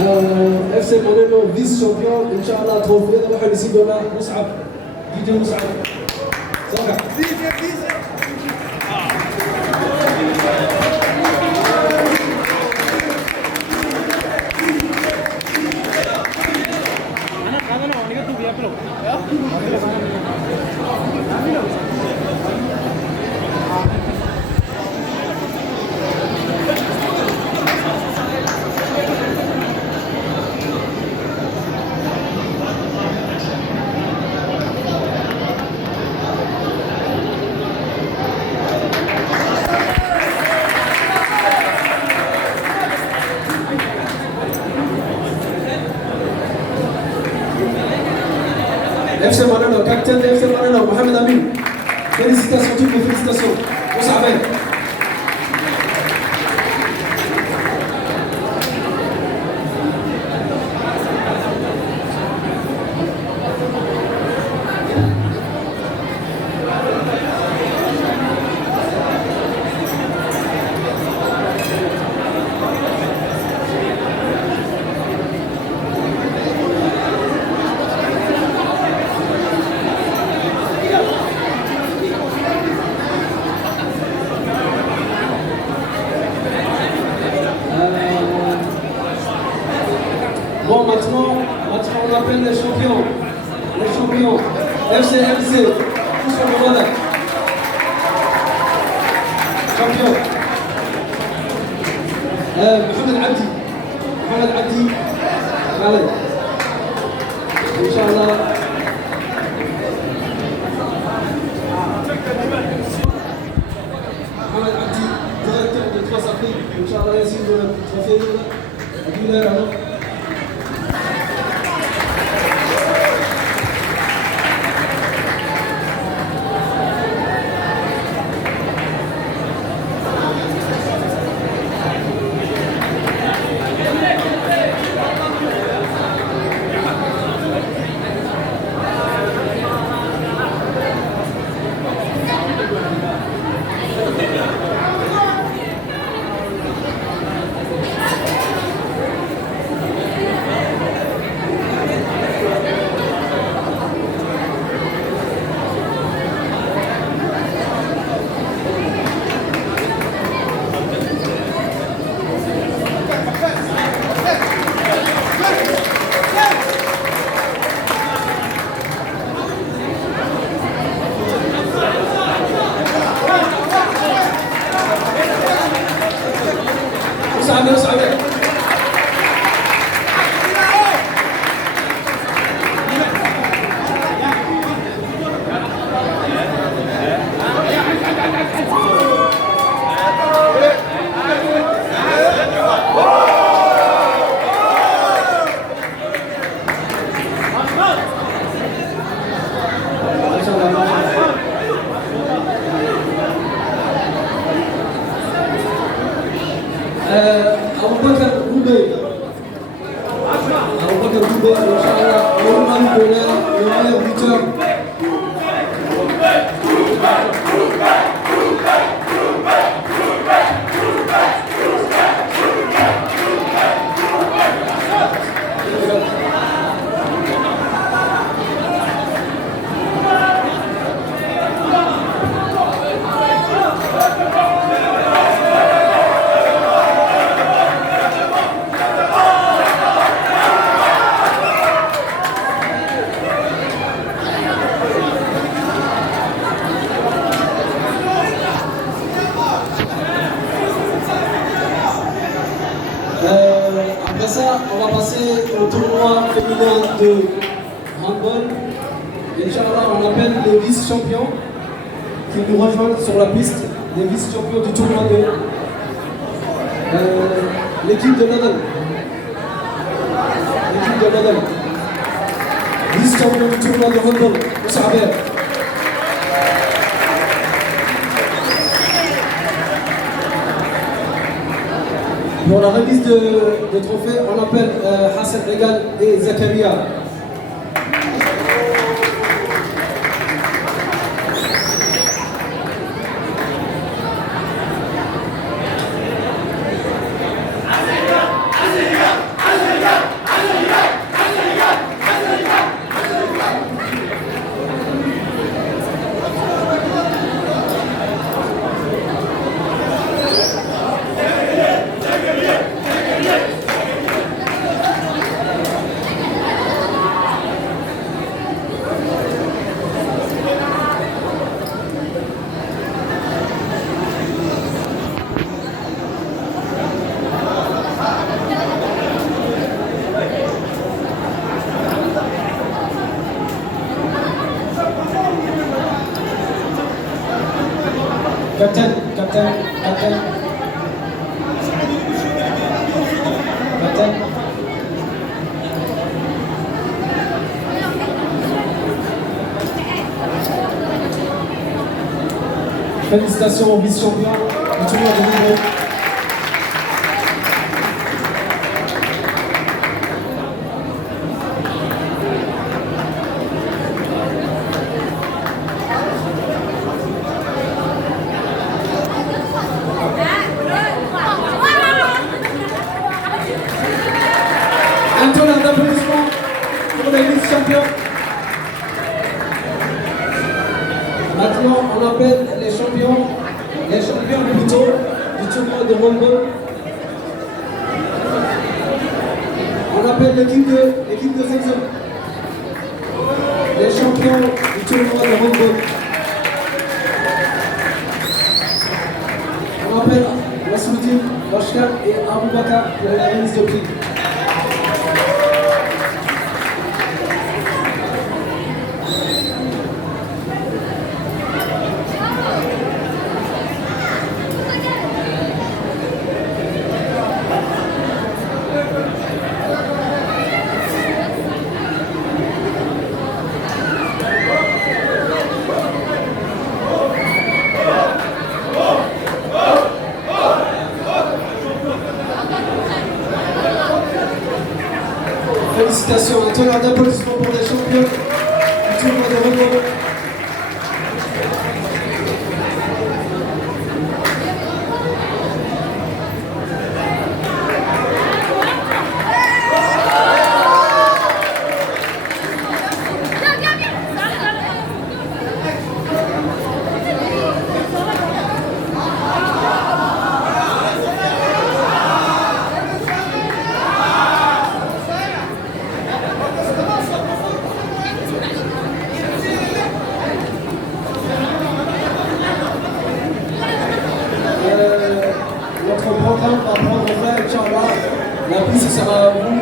FC Moreno vice-champion إن شاء الله trophée ده واحد يسيبنا مصعب دي مصعب صح FC Moreno, capitaine de FC Moreno, Mohamed Amin. Félicitations, toutes mes félicitations. Moussa Ben. Bon, maintenant, on appelle les champions. Les champions. FCMC. Tous sur le modèle. Champion. Mohamed Abdi. Mohamed Abdi. Allez. Inch'Allah. Mohamed Abdi, directeur de 3 Afrique. Inch'Allah, Yassine de la trophée. Abdullah, alors. أبو بكر دوبي إن شاء الله نورمال بولا يوميا بيتر Après ça, on va passer au tournoi féminin de handball. Inch'Allah, on appelle les vice-champions qui nous rejoignent sur la piste, les vice-champions du tournoi de l'équipe de Nadal. L'équipe de Nadal. Vice-champion du tournoi de handball, Moussa Abel. Pour la remise de trophée, on appelle Hassan Regal et Zakaria. Félicitations au vice-champion du tournoi de Wimbledon. Un tonnerre d'applaudissements pour les vice-champions. Maintenant, on appelle les champions plutôt du tournoi de Wimbledon. On appelle l'équipe de Zexo. Les champions du tournoi de Wimbledon. On appelle Nasruddin, Bashka et Aboubakar pour la remise de prix. Félicitations, un tonnerre d'applaudissements pour les champions du tournoi de Wimbledon. Notre programme va prendre fin, Inch'Allah. La piste sera à vous.